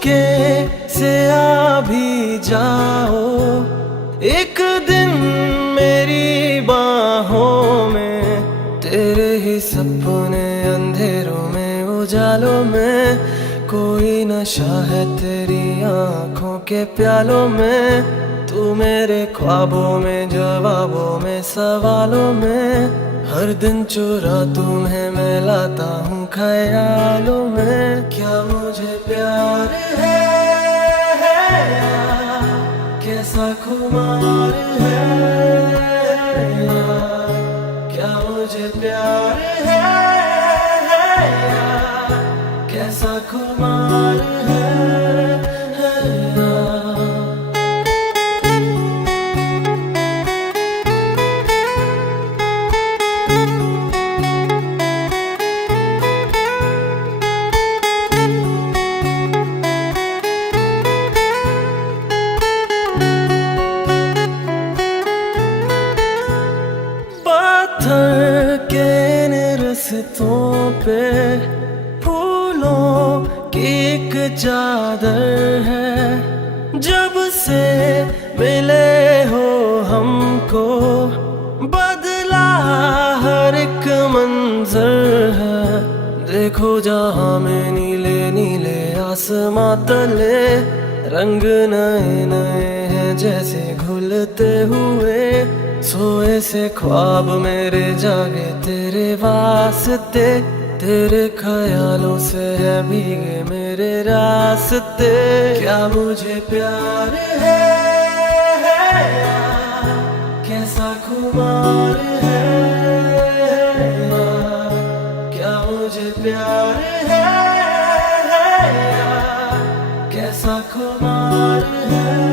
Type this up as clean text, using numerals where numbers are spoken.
चुपके से आ भी जाओ, एक दिन मेरी बाहों में, तेरे ही सपने अंधेरों में उजालों में, कोई नशा है तेरी आंखों के प्यालों में, तू मेरे ख्वाबों में, जवाबों में, सवालों में, हर दिन चुरा तुम्हें मैं लाता हूँ ख्यालों में। क्या मुझे प्यार है यार, कैसा खुमार है यार, क्या मुझे प्यार है यार, कैसा खुमार है यार। पत्थर के इन रस्तों पे फूलों की एक चादर है, जब से मिले हो हमको बदला हर एक मंजर है। देखो जहाँ में नीले नीले आसमां तले, रंग नए नए हैं जैसे घुलते हुए, सोए से ख्वाब मेरे जागे तेरे वास्ते, तेरे ख्यालों से है भीगे मेरे रास्ते। क्या मुझे प्यार है यार, कैसा खुमार है यार, क्या मुझे प्यार है यार, कैसा खुमार है।